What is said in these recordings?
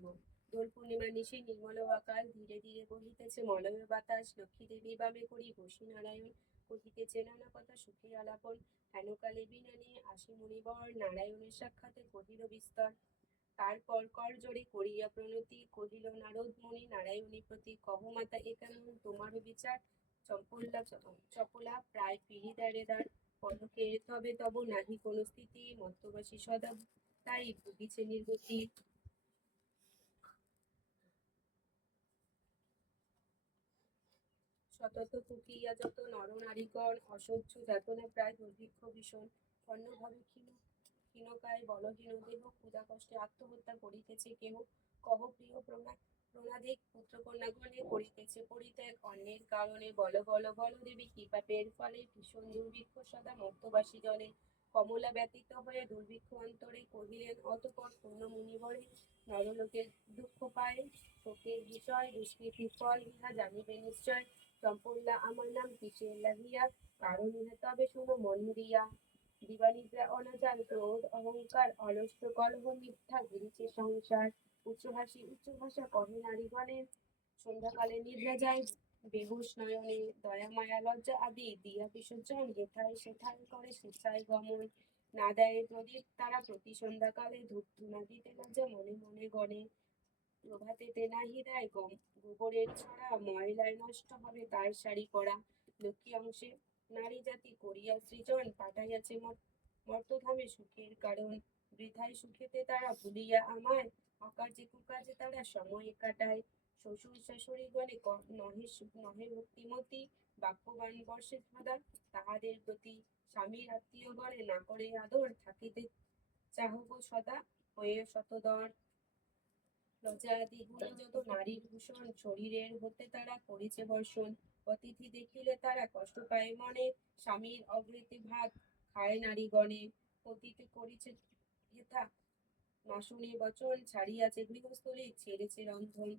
আরম্ভ দোল পূর্ণিমা নিশে নির্মল আকাশ ধীরে ধীরে বহিতেছে মলয় বাতাস লক্ষ্মী দেবী বামে করি বসি নারায়ণ কহিতেছে, নানা কথা সুখের আলাপন হেনকালে বিনা নিয়ে আসি মুনিবর, নারায়ণের সাক্ষাতে কহিল বিস্তর। তারপর কর জোরে করিয়া প্রণতি, কহিল, নারদ মুনি, নারায়ণী প্রতি কহ মাতা এ কেমন? তোমারও বিচার চম্পলা চপলা প্রায় পিড়ি দাঁড়ে দাঁড় পলকে তবে তব, নাহি কোনো স্থিতি মত্তবাসী সদা তাই ভুগিছে নির্গতি। শতত কুকিয়া যত নরনারীগণ অসহ্য যাতনা প্রায় দুর্ভিক্ষ, ভীষণ অন্যভাবে ক্ষীণ, ক্ষীণকায়, বলহীন দেহ, ক্ষুধা কষ্টে আত্মহত্যা করিতেছে কেহ, কহ প্রিয় প্রণা, প্রণাদিক পুত্রকন্যাগণে করিতেছে পরিত্যাগ। অন্যের কারণে বল বল বল দেবী কি পাপের ফলে ভীষণ দুর্ভিক্ষ সদা মুক্তবাসী জলে কমলা ব্যতীত হয়ে দুর্ভিক্ষ অন্তরে কহিলেন, অতপর পূর্ণ মুনিবরে নরলোকের দুঃখ পায়। শোকের বিষয় দুষ্কৃতি ফল ইহা জানিবে নিশ্চয়। চম্পল্লা আমার নাম কিসের লাগিয়া? কারণ তবে শুনো মন দিয়া। দিবানিদ্রা অনাচার ক্রোধ, অহংকার অলস্য কলহ, মিথ্যা, গিরিছে সংসার, উচ্চ হাসি, উচ্চ ভাষা কহে নারীগণে। সন্ধ্যাকালে নিদ্রা যায়, বেহুশ নয়নে, দয়া, মায়া, লজ্জা আদি দিয়া বিসর্জন যেথায় সেথায় করে স্বেচ্ছায় গমন। না দেয় প্রদীপ তারা প্রতি সন্ধ্যাকালে ধূপ ধুনা দিতে লজ্জা মনে মনে গণে। প্রভাতে তেনাহি দেয় গম। গোবরের ছড়া ময়লায় নষ্ট হবে তার শাড়ি পরা লক্ষ্মী অংশে নারী জাতি করিয়া সৃজন, পাঠাইয়াছে মর- মর্তধামে সুখের কারণ। বৃথায় সুখেতে তারা ভুলিয়া আমায়, অকাজে কুকাজে তারা সময় কাটায়। শ্বশুর শাশুড়ি গণে নহে নহে ভক্তিমতী বাক্যবান বর্ষে সদা তাহাদের প্রতি। স্বামীর আত্মীয় গণে না করে আদর থাকিতে চাহব সদা, হয়ে শতদর। লজ্জা আদি যত নারীর ভূষণ শরীরের হতে তারা করেছে বর্ষণ, অতিথি দেখিলে তারা কষ্ট পায় মনে। স্বামীর অগ্রিতি ভাত খায় নারীগণে, অতীতে করেছে হেথা না শুনে বচন ছাড়িয়াছে গৃহস্থলী, ছেড়েছে রন্ধন।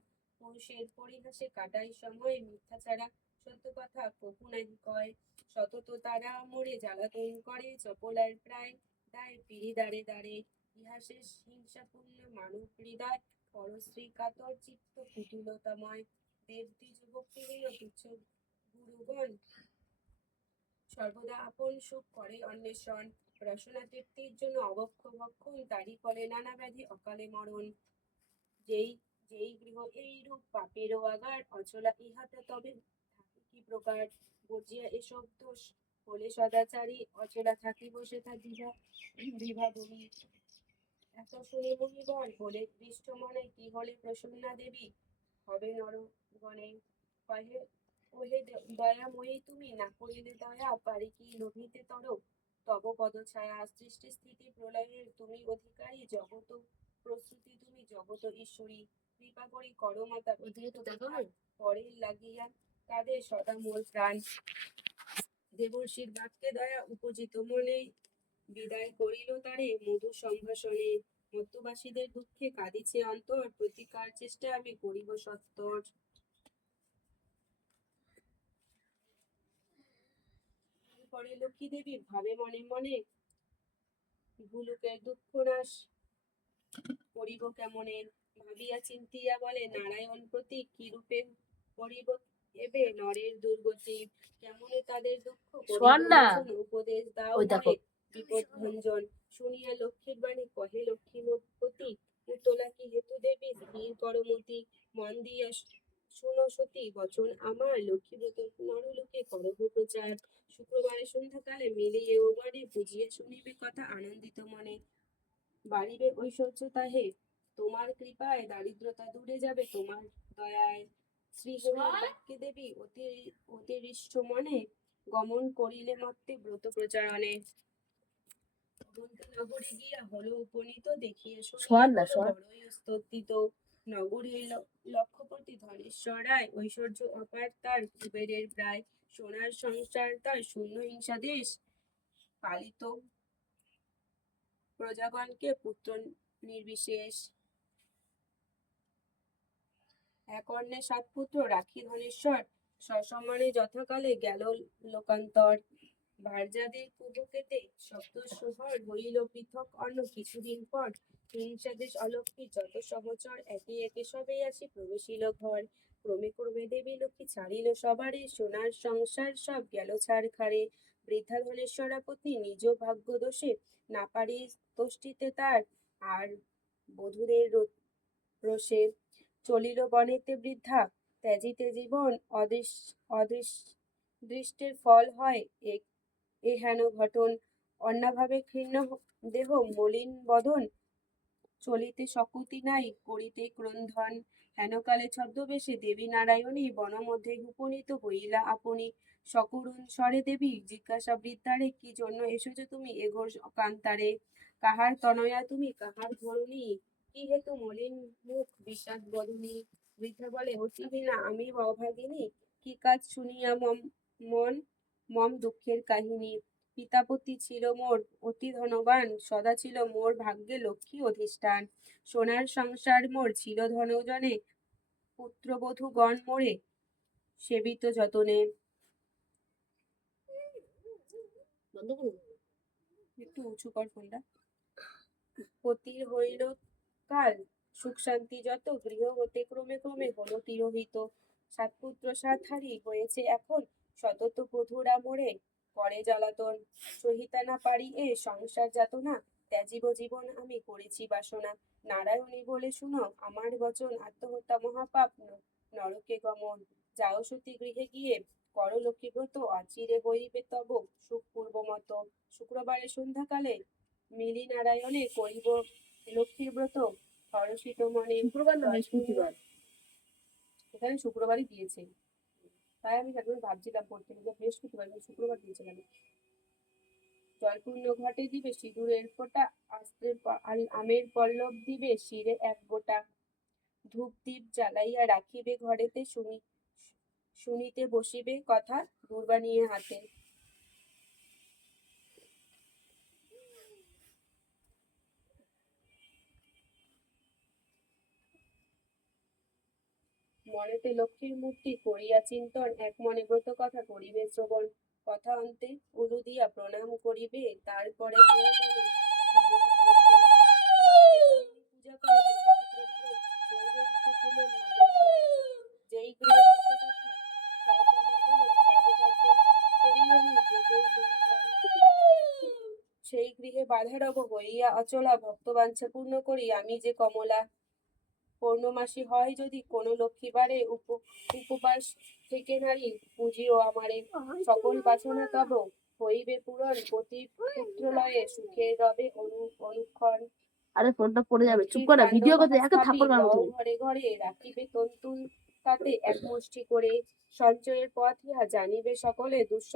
পুরুষের পরিহাসে কাটাই সময়, মিথ্যা ছাড়া সত্য কথা কপু নাহি কয়। সতত তারা মরে জ্বালাতন করে, চপলার প্রায় দায় পিড়ি দাঁড়ে। দাঁড়ে ইহাসে হিংসাপূর্ণ মানব হৃদয়। পরশ্রী কাতর চিত্ত কুটিলতাময়। দেবতী যুবকটি হইল তুচ্ছ গুরুগণ। সর্বদা আপন সুখ করে অন্বেষণ। রসনা তৃপ্তির জন্য অবক্ষ ভক্ষণ, তারই ফলে নানা ব্যাধি অকালে মরণ। যেই যেই গৃহ এই রূপ পাপেরও আগার অচলা ইহাতে তবে কি প্রকার? বর্জিয়া এসব দোষ হলে সদাচারী অচলা থাকি বসে থা দিভা বমি এত শুনে মহিবল বলে পৃষ্ঠ মনে কি হলে প্রসন্না দেবী? হবে নরগণে। কহে ওহে দয়াময়ী তুমি না করিলে দয়া পারি কি লোভিতে তর? তব সৃষ্টি স্থিতি প্রলয়ের তুমি অধিকারী জগত। প্রস্তুতি তুমি জগত ঈশ্বরী। কৃপা করি করো মাতা বিধান, লাগিয়া কাঁদে সদা মোর প্রাণ। দেবর্ষির বাক্যে দয়া উপজিত মনে বিদায় করিল তারে। মধু সম্ভাষণে মত্তবাসীদের দুঃখে কাঁদিছে অন্তর। প্রতিকার চেষ্টা আমি করিব সত্তর। পরে লক্ষ্মী দেবী ভাবে মনে মনে ভুলুকের দুঃখ নাশ করিব কেমনে? ভাবিয়া চিন্তিয়া বলে নারায়ণ প্রতি কি রূপে করিব এবে নরের দুর্গতি? কেমনে তাদের দুঃখ উপদেশ দাও বিপদ ভঞ্জন শুনিয়া লক্ষ্মীর বাণী কহে লক্ষ্মীপতি উতলা কি হেতু দেবী? স্থির করমতি মন দিয়া শুনো সতী, বচন আমার। লক্ষ্মীব্রত নরলোকে করহ প্রচার। শুক্রবারে সন্ধ্যাকালে মিলিয়ে ও বাড়ি বুঝিয়ে শুনিবে কথা আনন্দিত মনে। বাড়িবে ঐশ্বর্য তাহে, তোমার কৃপায় দারিদ্রতা দূরে যাবে, তোমার দয়ায় শ্রীহরি বাক্যে দেবী অতি, অতিরিষ্ট মনে গমন করিলে মত্তে ব্রত প্রচারণে। না, লক্ষপতি ঐশ্বর্য অপার তার কুবেরের প্রায় সোনার সংসার তার শূন্য হিংসা দেশ পালিত। প্রজাগণকে পুত্র নির্বিশেষ। এক অন্যে সাত পুত্র রাখি ধনেশ্বর। সসম্মানে যথাকালে গেল লোকান্তর। ভার্যাদের কুবকেতে শহর হইল পৃথক অন্য কিছুদিন পর হিংসাদেশ অলক্ষী যত সহচর একে একে সবেই আসি প্রবেশিল ঘর। ক্রমে ক্রমে দেবী লক্ষ্মী ছাড়িল সবারে, সোনার সংসার সব গেল ছাড় বৃদ্ধা ধনেশ্বরা পত্নী নিজ ভাগ্য দোষে না পারি তোষ্টিতে তার আর বধূদের রোষে। চলিল বনেতে বৃদ্ধা, ত্যাজিতে জীবন, অদৃশ অদৃশ দৃষ্টের ফল হয় এ এ হেন ঘটন? অন্যভাবে ক্ষীণ দেহ মলিন বদন? চলিতে শকুতি নাই, করিতে ক্রন্ধন হেনকালে ছদ্মবেশে দেবী নারায়ণী বনমধ্যে উপনীত হইলা আপনি। সকরুণ স্বরে দেবী, জিজ্ঞাসা বৃদ্ধারে, কি জন্য এসেছ তুমি এ কান্তারে? কাহার তনয়া তুমি, কাহার ধরণী? কি হেতু মলিন মুখ বিষাদ বদনী? বৃদ্ধা বলে অতিহীনা আমি অভাগিনী। কি কাজ শুনিয়া মন মম দুঃখের কাহিনী। পিতাপতি ছিল মোর অতি ধনবান সদা ছিল মোর ভাগ্যে লক্ষ্মী অধিষ্ঠান। সোনার সংসার মোর ছিল ধনজনে। পুত্রবধূ গণ মোরে সেবিত যতনে। একটু উঁচু কর ফোনটা। পতির হইল কাল। সুখ শান্তি যত গৃহ হতে ক্রমে ক্রমে হলো তিরোহিত। সাত পুত্র সাত হারি হয়েছে এখন। শতত বধুরা মোরে করে জ্বালাতন। সহিতা না পারি এ সংসার যাতনা ত্যাজিব জীবন আমি করেছি বাসনা। নারায়ণী বলে শুনো আমার বচন আত্মহত্যা মহাপাপ নরকে গমন। যাও সতী গৃহে গিয়ে কর লক্ষ্মীব্রত আচিরে হইবে তব সুখ পূর্বমত শুক্রবারে সন্ধ্যাকালে মিলি নারায়ণে করিব লক্ষ্মীর ব্রত হরষিত মনে। শুক্রবার না বৃহস্পতিবার এখানে শুক্রবারই দিয়েছে। তাই আমি একদম ভাবছিলাম পড়তে গেলে বৃহস্পতিবার শুক্রবার দিয়েছিলাম জয়পূর্ণ ঘটে দিবে সিঁদুরের ফোঁটা আস্তে আমের পল্লব দিবে শিরে এক গোটা। ধূপ দীপ জ্বালাইয়া রাখিবে ঘরেতে, শুনি শুনিতে বসিবে কথা, দুর্বা নিয়ে হাতে। মনেতে লক্ষ্মীর মূর্তি করিয়া চিন্তন এক মনে ব্রত কথা করিবে শ্রবণ কথা অন্তে উলু দিয়া প্রণাম করিবে, তারপরে। সেই গৃহে বাধারব হইয়া অচলা ভক্তবাঞ্ছা পূর্ণ করি আমি যে কমলা পৌর্ণমাসী হয় যদি কোনো লক্ষ্মীবারে উপ উপবাস থেকে নারী পুজিও আমারে সকল বাসনা তব হইবে পূরণ পতি পুত্রলয়ে সুখে রবে অনু অনুক্ষণ। আরে ফোনটা পড়ে যাবে চুপ করে ভিডিও করতে এত থাপ্পড় মারো ঘরে ঘরে রাখিবে তন্তুল তাতে এক মুষ্টি করে সঞ্চয়ের পথ ইহা জানিবে সকলে দুঃস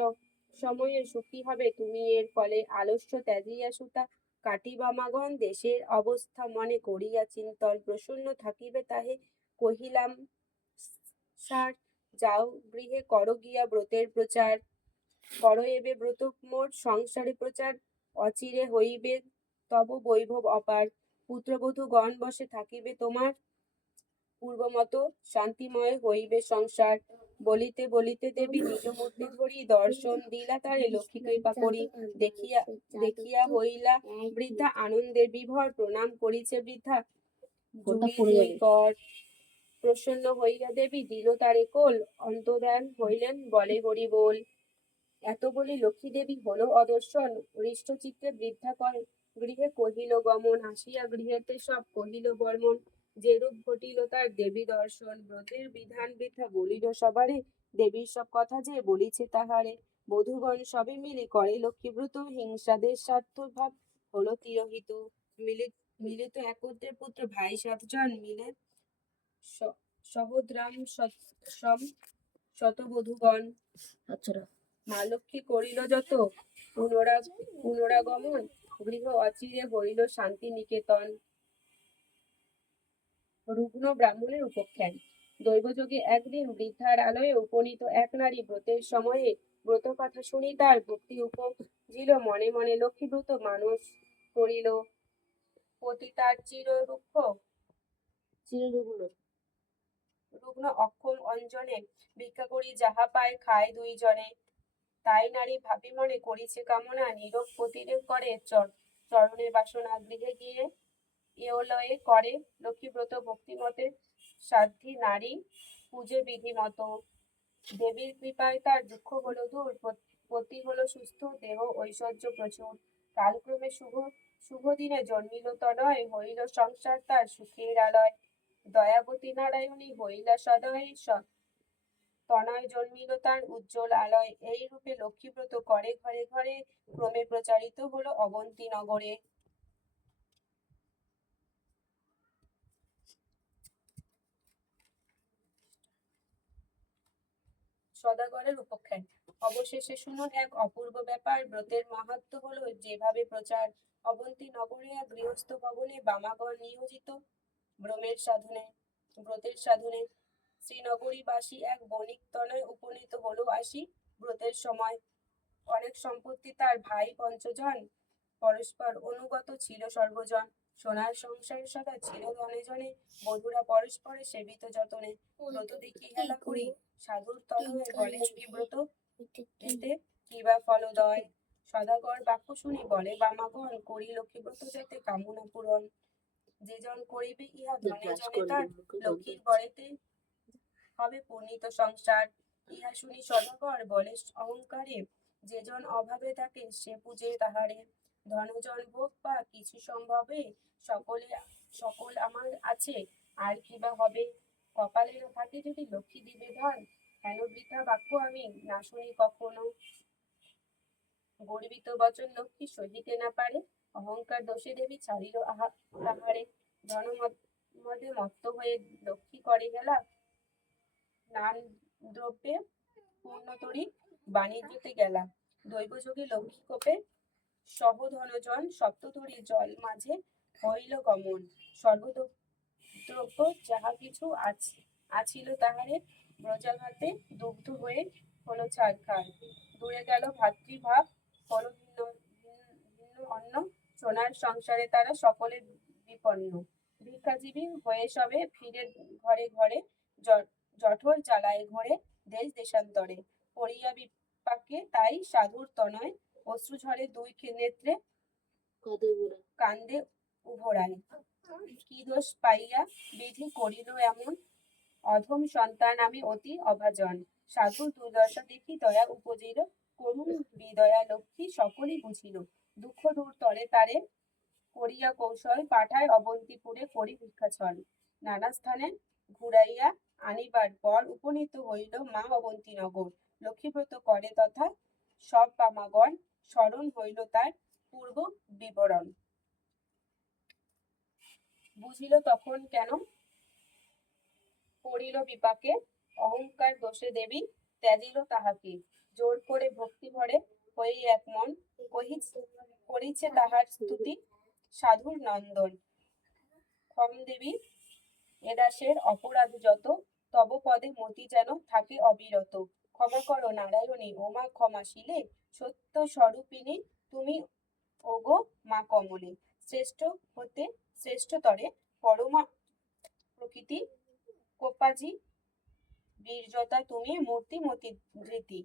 সময়ে সুখী হবে তুমি এর ফলে আলস্য ত্যাজিয়া সুতা কাটিবামাগণ দেশের অবস্থা মনে করিয়া চিন্তন প্রসন্ন থাকিবে তাহে কহিলাম সার যাও গৃহে কর গিয়া ব্রতের প্রচার। কর এবে ব্রত মোট সংসারে প্রচার। অচিরে হইবে তব বৈভব অপার। পুত্রবধূ গণ বসে থাকিবে তোমার। পূর্বমত শান্তিময় হইবে সংসার। বলিতে বলিতে দেবী নিজ মূর্তি ধরি দর্শন দিলা তারে লক্ষ্মী কৃপা করি। দেখিয়া দেখিয়া হইলা বৃদ্ধা আনন্দের বিভর প্রণাম করিছে বৃদ্ধা। প্রসন্ন হইয়া দেবী দিল তারে কোল। অন্তর্ধান হইলেন বলে হরি বল। এত বলে লক্ষ্মী দেবী হলো অদর্শন। হৃষ্টচিত্তে বৃদ্ধা কর। গৃহে কহিল গমন। আসিয়া গৃহেতে সব কহিল বর্মন। যেরূপ ঘটিল তার দেবী দর্শন ব্রতের বিধান বৃদ্ধা বলিল সবারে। দেবীর সব কথা যে বলিছে তাহারে। বধূগণ সবে মিলে করে লক্ষ্মীব্রত হিংসাদের স্বার্থ ভাব হলো তিরোহিত। মিলিত মিলিত একত্রে পুত্র ভাই সাতজন মিলে সহদ্রাম সম শতবধূগণ আচ্ছা মা লক্ষ্মী করিল যত পুনরা পুনরাগমন গৃহ অচিরে হইল শান্তি নিকেতন রুগ্ন ব্রাহ্মণের উপখ্যান। দৈবযোগে একদিন বৃদ্ধার আলয়ে উপনীত এক নারী ব্রতের সময়ে ব্রত কথা শুনি তার ভক্তি উপজিল। মনে মনে লক্ষ্মী ব্রত মানুষ করিল। পতি তার চির রুক্ষ চিররুগ্ন, রুগ্ন অক্ষম অঞ্জনে ভিক্ষা করি যাহা পায় খায় দুইজনে। তাই নারী ভাবি মনে করিছে কামনা, নীরব প্রতিদেব করে চর, চরণের বাসনা গৃহে গিয়ে এওলয়ে করে লক্ষ্মীব্রত ভক্তিমতে সাধ্যী নারী পুজো বিধিমত। দেবীর কৃপায় তার দুঃখ হলো দূর, পতি হলো সুস্থ, দেহ ঐশ্বর্য প্রচুর। কালক্রমে শুভ শুভ দিনে জন্মিল তনয়, হইল সংসার তার সুখের আলয়। দয়াবতী নারায়ণী হইলা সদয় তনয় জন্মিল তার উজ্জ্বল আলয়। এই রূপে লক্ষ্মীব্রত করে ঘরে ঘরে ক্রমে প্রচারিত হলো অবন্তী নগরে। সদাগরের উপখ্যান। অবশেষে শুনুন এক অপূর্ব ব্যাপার ব্রতের মাহাত্ম হলো যেভাবে প্রচার অবন্তী নগরে এক গৃহস্থ ভবনে বামাগণ নিয়োজিত। ভ্রমের সাধনে ব্রতের সাধনে শ্রীনগরীবাসী এক বণিক তনয় উপনীত হলো আসি ব্রতের সময় অনেক সম্পত্তি তার ভাই পঞ্চজন পরস্পর অনুগত ছিল সর্বজন। সোনার সংসার সদা ছিল ধনে জনে বধুরা পরস্পরে সেবিত যতনে। ব্রত দেখি হেলা করি সাধুর বলে কি এতে কিবা ফলদয় সদাগর বাক্য শুনি বলে বামাগণ করি লক্ষ্মীব্রত যাতে কামনা পূরণ। যে জন করিবে ইহা ধনে জনে তার লক্ষ্মীর হবে পূর্ণিত সংসার। ইহা শুনি সদাগর বলে অহংকারে যে জন অভাবে থাকে সে পূজে তাহারে। ধনজন ভোগ বা কিছু সম্ভবে সকলে সকল আমার আছে আর কিবা হবে? কপালের থাকে যদি লক্ষ্মী দিবে ধন হেন বৃথা বাক্য আমি না শুনি কখনো? গর্বিত বচন লক্ষ্মী সহিতে না পারে, অহংকার দোষে দেবী ছাড়িল আহা তাহারে। ধন মদে মত্ত হয়ে লক্ষ্মী করে গেলা নান দ্রব্যে পূর্ণতরী বাণিজ্যতে গেলা। দৈবযোগে লক্ষ্মী কোপে সহধনজন সপ্ততরী জল মাঝে হইল গমন। সর্বদ্রব্য যাহা কিছু আছ- আছিল তাহারে ব্রজাঘাতে দুগ্ধ হয়ে হলো ছাড়খার দূরে গেল ভাতৃভাব হলো ভিন্ন ভিন্ন- অন্য সোনার সংসারে তারা সকলে বিপন্ন। ভিক্ষাজীবী হয়ে সবে ফিরে ঘরে ঘরে জঠর জ্বালায় ঘরে দেশ দেশান্তরে। পড়িয়া বিপাকে তাই সাধুর তনয় অশ্রু ঝরে দুই নেত্রে কান্দে উভরায় কি দোষ পাইয়া বিধি করিল এমন? অধম সন্তান আমি অতি অভাজন। সাধুর দুর্দশা দেখি দয়া উপজিল, করুণ বিদয়া লক্ষ্মী সকলই বুঝিল। দুঃখ দূর তরে তারে করিয়া কৌশল, পাঠায় অবন্তিপুরে করি ভিক্ষাছল। নানা স্থানে ঘুরাইয়া আনিবার পর উপনীত হইল মা অবন্তীনগর। লক্ষ্মীব্রত করে তথা সব পামাগণ স্মরণ হইল তার পূর্ব বিবরণ। বুঝিল তখন কেন? পড়িল বিপাকে, অহংকার দোষে দেবী ত্যাজিল তাহাকে। জোর করে ভক্তি ভরে হয়ে এক মন করিছে তাহার স্তুতি সাধুর নন্দন। দেবী এদাসের অপরাধ যত, তব পদে মতি যেন থাকে অবিরত। ক্ষমা করো নারায়ণী, ও মা ক্ষমাশীলে সত্য স্বরূপিণী তুমি, ওগো মা কমলে। শ্রেষ্ঠ হতে শ্রেষ্ঠতরে পরমা প্রকৃতি কোপাজি বীর্যতা তুমি মূর্তিমতি ধৃতি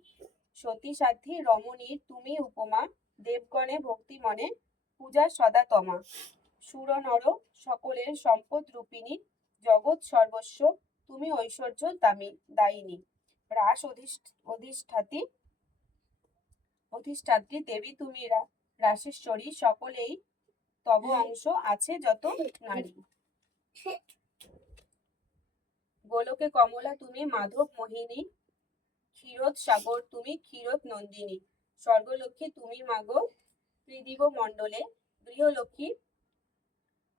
সতী সাধ্যী রমণীর তুমি উপমা, দেবগণে ভক্তি মনে পূজা সদা তমা। সুর নর সকলের সম্পদ রূপিণী, জগৎ সর্বস্ব, তুমি ঐশ্বর্য দামি, দায়িনী। রাস অধিষ্ঠ- অধিষ্ঠাতি, অধিষ্ঠাত্রী দেবী তুমি রা- রাসেশ্বরী সকলেই তব অংশ আছে যত নারী। গোলকে কমলা তুমি মাধব মোহিনী ক্ষীরোদ সাগর তুমি ক্ষীরোদ নন্দিনী, স্বর্গলক্ষ্মী তুমি মাগো ত্রিদিব মণ্ডলে, গৃহলক্ষ্মী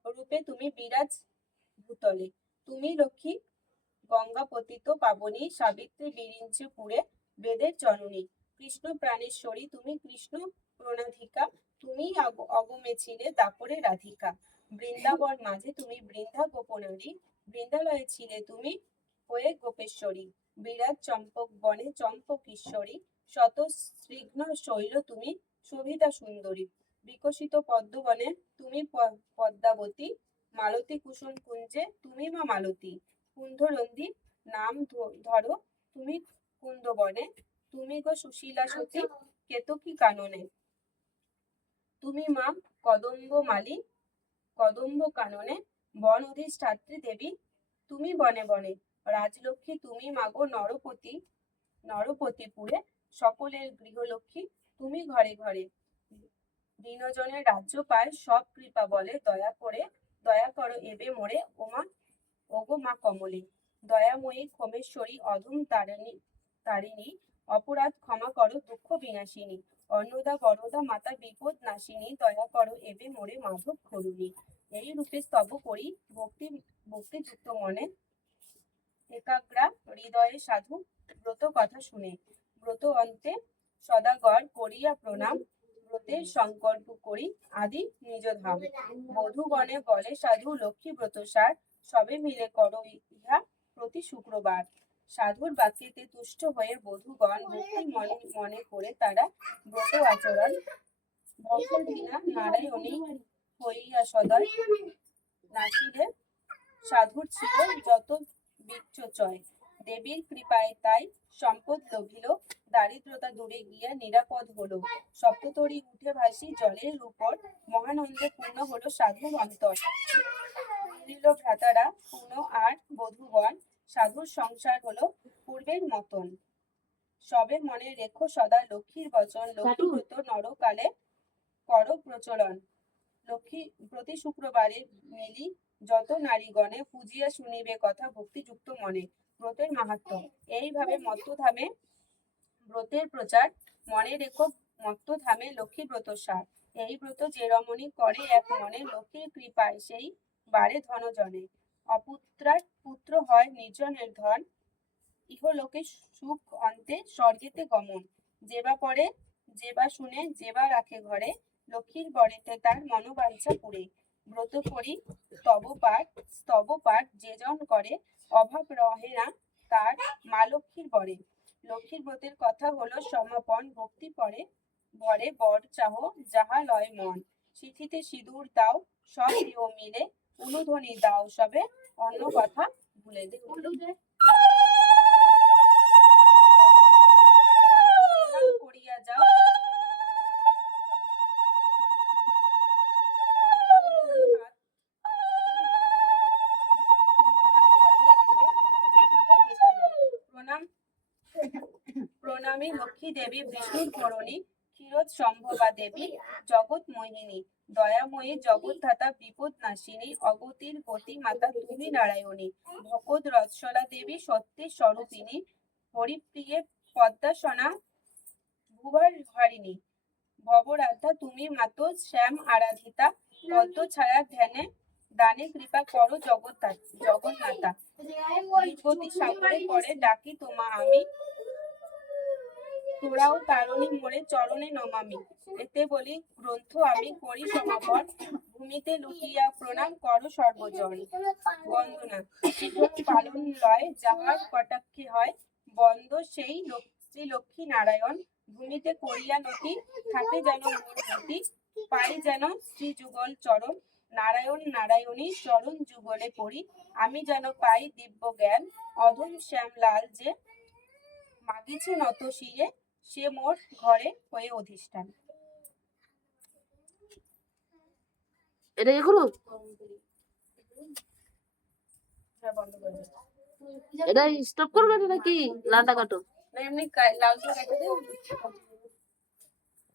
রূপে তুমি বিরাজ ভূতলে, তুমি লক্ষ্মী গঙ্গা পতিত পাবনী, সাবিত্রী বিরিঞ্চে পুরে বেদের জননী, কৃষ্ণ প্রাণেশ্বরী তুমি কৃষ্ণ প্রণাধিকা তুমি অগমে ছিলে দাপরে রাধিকা। বৃন্দাবন মাঝে তুমি বৃন্দা গোপনারী বৃন্দালয়ে ছিলে তুমি হয়ে গোপেশ্বরী। বিরাট চম্পক বনে চম্পকীশ্বরী শত স্নিগ্ধ শৈল তুমি শোভিতা সুন্দরী। বিকশিত পদ্মবনে তুমি পদ্মাবতী, মালতী কুসুম কুঞ্জে তুমি মা মালতী। কুন্ধরন্দি নাম ধরো তুমি কুন্দবনে তুমি গো সুশীলা সতী, কেতকী কাননে। তুমি মা কদম্ব মালি কদম্ব কাননে বন অধিষ্ঠাত্রী দেবী, তুমি বনে বনে। রাজলক্ষ্মী, তুমি মাগো নরপতি নরপতিপুরে সকলের গৃহলক্ষ্মী, তুমি ঘরে ঘরে। দীনজনের রাজ্য পায় সব কৃপা বলে দয়া করে, দয়া করো এবে মোরে ওমা, ওগো মা কমলে। দয়াময়ী, ক্ষমেশ্বরী, অধম তারিণী তারিণী অপরাধ ক্ষমা করো, দুঃখ বিনাশিনী। অন্নদা বরদা মাতা বিপদ নাশিনী, দয়া করো, এবে মোরে মাধব করুণী। এই রূপে স্তব করি, ভক্তি, ভক্তিযুক্ত মনে। একাগ্রা হৃদয়ে সাধু, ব্রত কথা শুনে। ব্রত অন্তে সদাগর করিয়া প্রণাম। ব্রতের সংকল্প করি, আদি নিজ ধাম। বধূগণে বলে সাধু, লক্ষ্মী ব্রত সার সবে মিলে করো ইহা প্রতি শুক্রবার। সাধুর বাক্যেতে তুষ্ট হয়ে বধূগণ ভক্তি মনে মনে করে তারা ব্রত আচরণ নারায়ণী হইয়া সদয় নাসিরে সাধুর ছিল যত দেবীর কৃপায় তাই সম্পদ লভিল, দারিদ্রতা দূরে গিয়া নিরাপদ হলো। সপ্ততরী উঠে ভাসি জলের উপর, মহানন্দে পূর্ণ হলো সাধুর অন্তর। ভ্রাতারা পূর্ণ আর বধূগণ সাধুর সংসার হলো পূর্বের মতন। সবে মনে রেখো সদা লক্ষ্মীর বচন লক্ষ্মীব্রত নরকালে কর প্রচলন। লক্ষ্মী প্রতি শুক্রবারে মিলি যত নারীগণে পূজিয়া শুনিবে কথা ভক্তিযুক্ত মনে ব্রতের মাহাত্ম। এইভাবে মত্তধামে ব্রতের প্রচার মনে রেখো মত্তধামে লক্ষ্মী ব্রত সার। এই ব্রত যে রমণী করে এক মনে লক্ষ্মীর কৃপায় সেই বারে ধনজনে। অপুত্রার পুত্র হয় নির্জনের ধন, ইহলোকে সুখ অন্তে স্বর্গেতে গমন। যেবা পরে যেবা শুনে, যেবা রাখে ঘরে, লক্ষ্মীর বরেতে তার মনোবাঞ্ছা পুরে। ব্রত করি স্তব পাঠ স্তব পাঠ যে জন করে, অভাব রহে না তার মা লক্ষ্মীর বরে। লক্ষ্মীর ব্রতের কথা হলো সমাপন, ভক্তি পরে, ভরে বর চাহ, যাহা লয় মন। সিথিতে সিঁদুর দাও, সব মিলে অনুধ্বনি দাও সবে অন্য কথা ভুলে দে। করিয়া যাও। প্রণাম। প্রণামী লক্ষ্মী দেবী, বিষ্ণুর করণী ক্ষীরোদ সম্ভবা দেবী জগৎ মোহিনী দয়াময়ী জগৎধাতা বিপদ নাশিনী, অগতির গতি মাতা তুমি নারায়ণী। ভকত রৎসলা দেবী সত্যের স্বরূপিনী হরিপ্রিয়ে পদ্মাসনা ভুবার হারিণী। ভবরাধা তুমি মাত শ্যাম আরাধিতা, পদ্ম ছায়া ধ্যানে দানে কৃপা করো জগৎ জগন্মাতা বিপত্তি সাগরে পরে ডাকি তোমা আমি। তোরাও তারণী মোরে চরণে নমামি। এতে বলি, গ্রন্থ আমি করি সমাপন। ভূমিতে লুকিয়া প্রণাম করো সর্বজন। বন্দনা জীবন পালন লয়, যাহার কটাক্ষে হয় বন্দ সেই শ্রী লক্ষ্মী নারায়ণ। ভূমিতে করিয়া নতি, থাকে যেন মূর্তি পাই যেন শ্রী যুগল চরণ। নারায়ণ নারায়ণী চরণ যুগলে পড়ি। আমি যেন পাই দিব্য জ্ঞান অধম শ্যামলাল যে মাগিছে নত শিরে সে মোর ঘরে হয়ে অধিষ্ঠান। এটা কি করব হ্যাঁ। এটা স্টপ করবে নাকি? লাটা কাটো। না এমনি লাল কাটো